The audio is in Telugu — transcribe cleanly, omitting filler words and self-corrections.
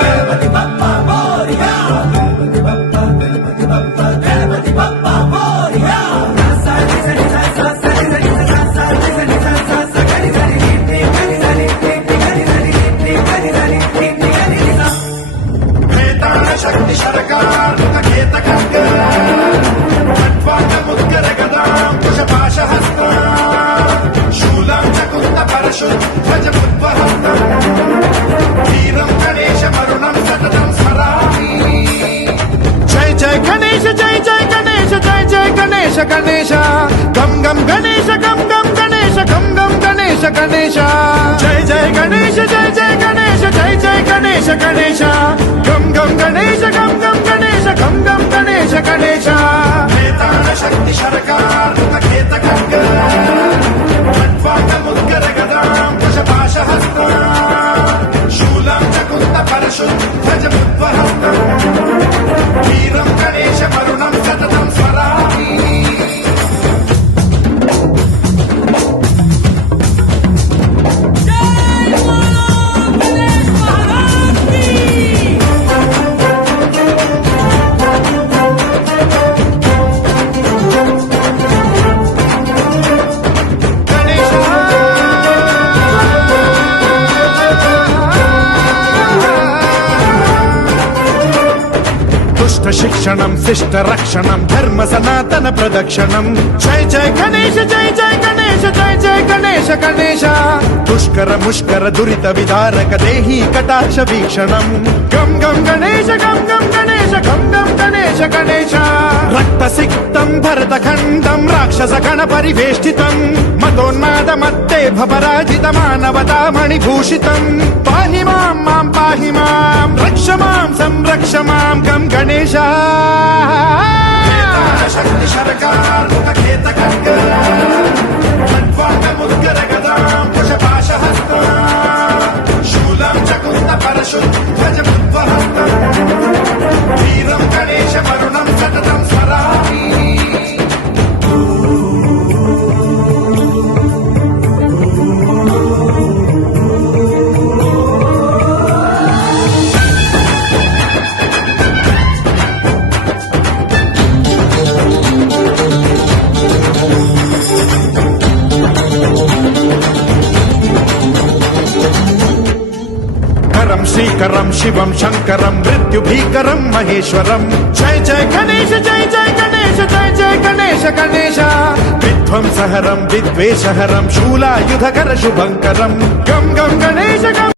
గణపతి బప్ప మోరియా, గణపతి బప్ప గణపతి బప్ప గణపతి బప్ప మోరియా. శక్తి సరకార్ గీత ముద్గర గదాం కుశపాశహస్త శూలాం చకుంద పరశు ధ్వజముద్వహస్త వీరం గణేశ మరుణం సతతం స్మరామి. జయ జయ గణేశ జయ జయ గణేశ జయ జయ గణేశ గణేశ గం గం గణేశ గం గం గణేశ గం గం గణేశ గణేశ జయ జయ గణేశ జయ జయ గణేశ జయ జయ గణేశ గణేశ గం గం గణేశ గం గం గణేశ గం గం గణేశ గణేశ. శక్తి సరకార్ గీత ముద్గర గదాం కుశపాశహస్త శూలాం చకుంద పరశు ధ్వజముద్వహస్త వీరం గణేశ మరుణం సతతం స్మరామి. శిక్షణం శిష్ట రక్షణం ధర్మ సనాతన ప్రదక్షిణం. జయ జయ గణేశ జయ జయ గణేశ జయ జయ గణేశ గణేశ దుష్కర ముష్కర దురిత విదారక దేహి కటాక్ష వీక్షణం. గం గం గణేశ గం గం గణేశ గం గం గణేశ గణేశ రక్త సిక్తం భరత ఖండం రాక్షస గణ పరివేష్టితం మతోన్మాద మత్తే భవరాజిత మానవతా మణిభూషితం. పాహి మాం మాం పాహి మాం రక్ష మాం సంరక్ష మాం గం గణేశ. శక్తి సరకార్ గీత ముద్గర గదాం కుశపాశహస్త శూలాం చకుంద పరశు ధ్వజముద్వహస్త వీరం గణేశ మరుణం సతతం స్మరామి. శ్రీకరం శివం శంకరం మృత్యుభీకరం మహేశ్వరం. జయ జయ గణేశ జయ జయ గణేశ జయ జయ గణేశ గణేశ విధ్వంసహరం విద్వేషహరం శూలాయుధకర శుభంకరం. గం గం గణేశ గం